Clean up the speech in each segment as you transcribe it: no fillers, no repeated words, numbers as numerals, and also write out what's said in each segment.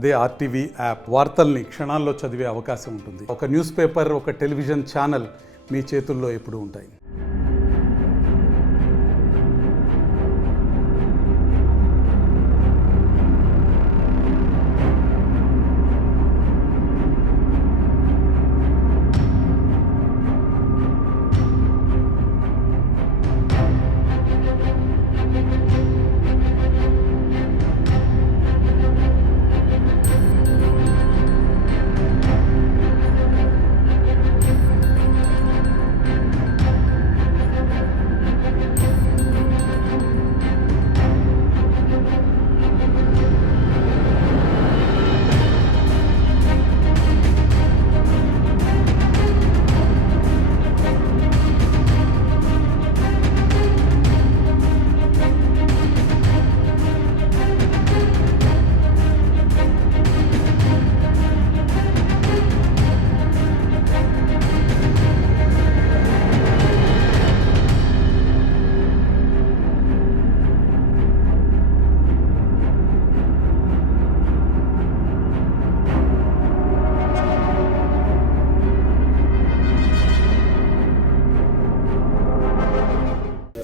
అదే RTV app వార్తల్ని క్షణాల్లో చదివే అవకాశం ఉంటుంది. ఒక న్యూస్ పేపర్, ఒక టెలివిజన్ ఛానల్ మీ చేతుల్లో ఎప్పుడూ ఉంటాయి.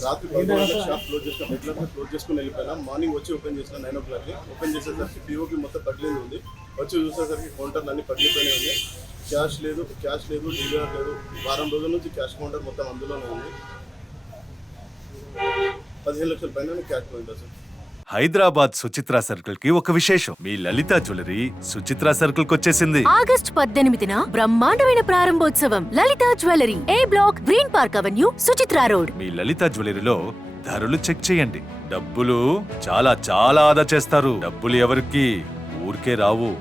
రాత్రి షాప్ క్లోజ్ చేసుకుని వెళ్ళిపోయినా. మార్నింగ్ వచ్చి ఓపెన్ చేసిన 9 o'clock. ఓపెన్ చేసేసరికి పిఓపి మొత్తం పగిలింది ఉంది. వచ్చి చూసేసరికి కౌంటర్లు అన్ని పగిలిపోయినాయి ఉంది. క్యాష్ లేదు, డీలర్ లేదు. వారం రోజుల నుంచి క్యాష్ కౌంటర్ మొత్తం అందులోనే ఉంది. 15 లక్షల పైన క్యాష్ పోయింది సార్. హైదరాబాద్ సుచిత్ర సర్కిల్ కి ఒక విశేషం. మీ లలిత జ్యువెలరీ సుచిత్ర సర్కిల్ కి వచ్చేసింది. ఆగస్ట్ 18న బ్రహ్మాండమైన ప్రారంభోత్సవం. Lalitha jewellery, A block, green park avenue, Suchitra road. మీ లలిత జ్యువెలరీలో ధరలు చెక్ చేయండి. డబ్బులు చాలా చాలా ఆదా చేస్తారు. డబ్బులు ఎవరికి ఊరికే రావు.